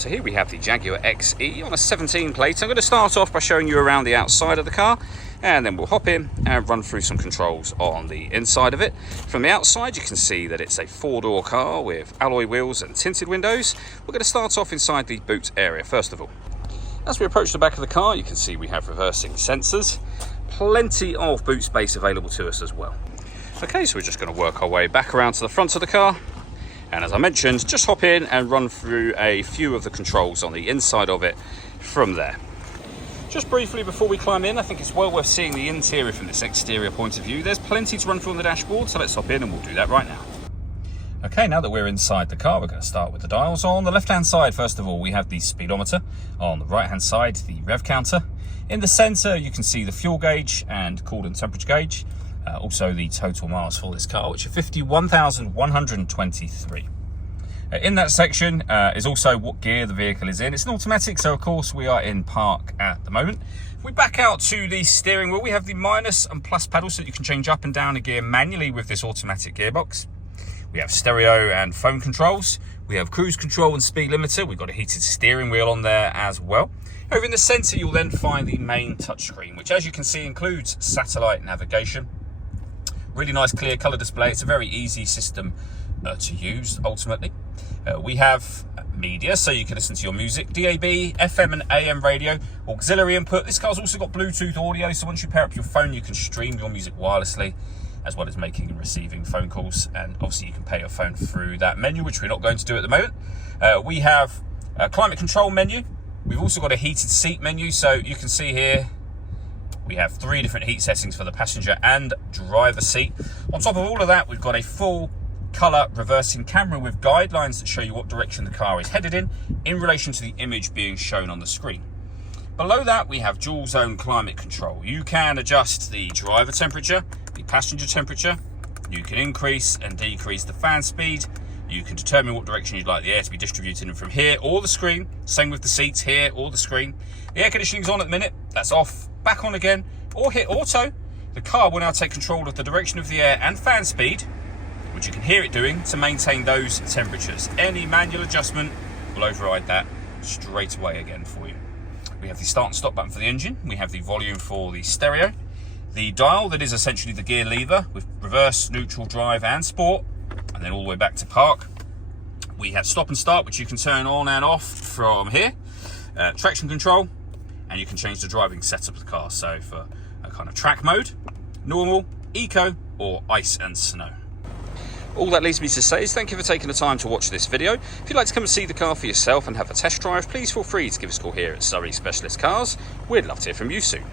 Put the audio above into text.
So here we have the Jaguar XE on a 17 plate. I'm going to start off by showing you around the outside of the car, and then we'll hop in and run through some controls on the inside of it. From the outside you can see that it's a 4-door car with alloy wheels and tinted windows. We're going to start off inside the boot area first of all. As we approach the back of the car you can see we have reversing sensors. Plenty of boot space available to us as well. Okay, so we're just going to work our way back around to the front of the car. And as I mentioned, just hop in and run through a few of the controls on the inside of it from there. Just briefly before we climb in, I think it's well worth seeing the interior from this exterior point of view. There's plenty to run through on the dashboard, so let's hop in and we'll do that right now. Okay, now that we're inside the car, we're going to start with the dials. On the left-hand side, first of all, we have the speedometer. On the right-hand side, the rev counter. In the centre, you can see the fuel gauge and coolant temperature gauge. Also the total miles for this car, which are 51,123. In that section is also what gear the vehicle is in. It's an automatic, so of course we are in park at the moment. If we back out to the steering wheel, we have the minus and plus pedals so that you can change up and down a gear manually with this automatic gearbox. We have stereo and phone controls. We have cruise control and speed limiter. We've got a heated steering wheel on there as well. Over in the centre, you'll then find the main touchscreen, which as you can see includes satellite navigation. Really nice clear colour display. It's a very easy system to use ultimately. We have media, so you can listen to your music, DAB, FM and AM radio, auxiliary input. This car's also got Bluetooth audio, so once you pair up your phone you can stream your music wirelessly, as well as making and receiving phone calls, and obviously you can pay your phone through that menu, which we're not going to do at the moment. We have a climate control menu. We've also got a heated seat menu, so you can see here we have 3 different heat settings for the passenger and driver seat. On top of all of that, we've got a full colour reversing camera with guidelines that show you what direction the car is headed in relation to the image being shown on the screen. Below that, we have dual zone climate control. You can adjust the driver temperature, the passenger temperature. You can increase and decrease the fan speed. You can determine what direction you'd like the air to be distributed in from here or the screen. Same with the seats, here or the screen. The air conditioning's on at the minute. That's off, back on again, or hit auto. The car will now take control of the direction of the air and fan speed, which you can hear it doing, to maintain those temperatures. Any manual adjustment will override that straight away again for you. We have the start and stop button for the engine. We have the volume for the stereo. The dial, that is essentially the gear lever with reverse, neutral, drive and sport, and then all the way back to park. We have stop and start, which you can turn on and off from here. Traction control, and you can change the driving setup of the car. So for a kind of track mode, normal, eco, or ice and snow. All that leaves me to say is thank you for taking the time to watch this video. If you'd like to come and see the car for yourself and have a test drive, please feel free to give us a call here at Surrey Specialist Cars. We'd love to hear from you soon.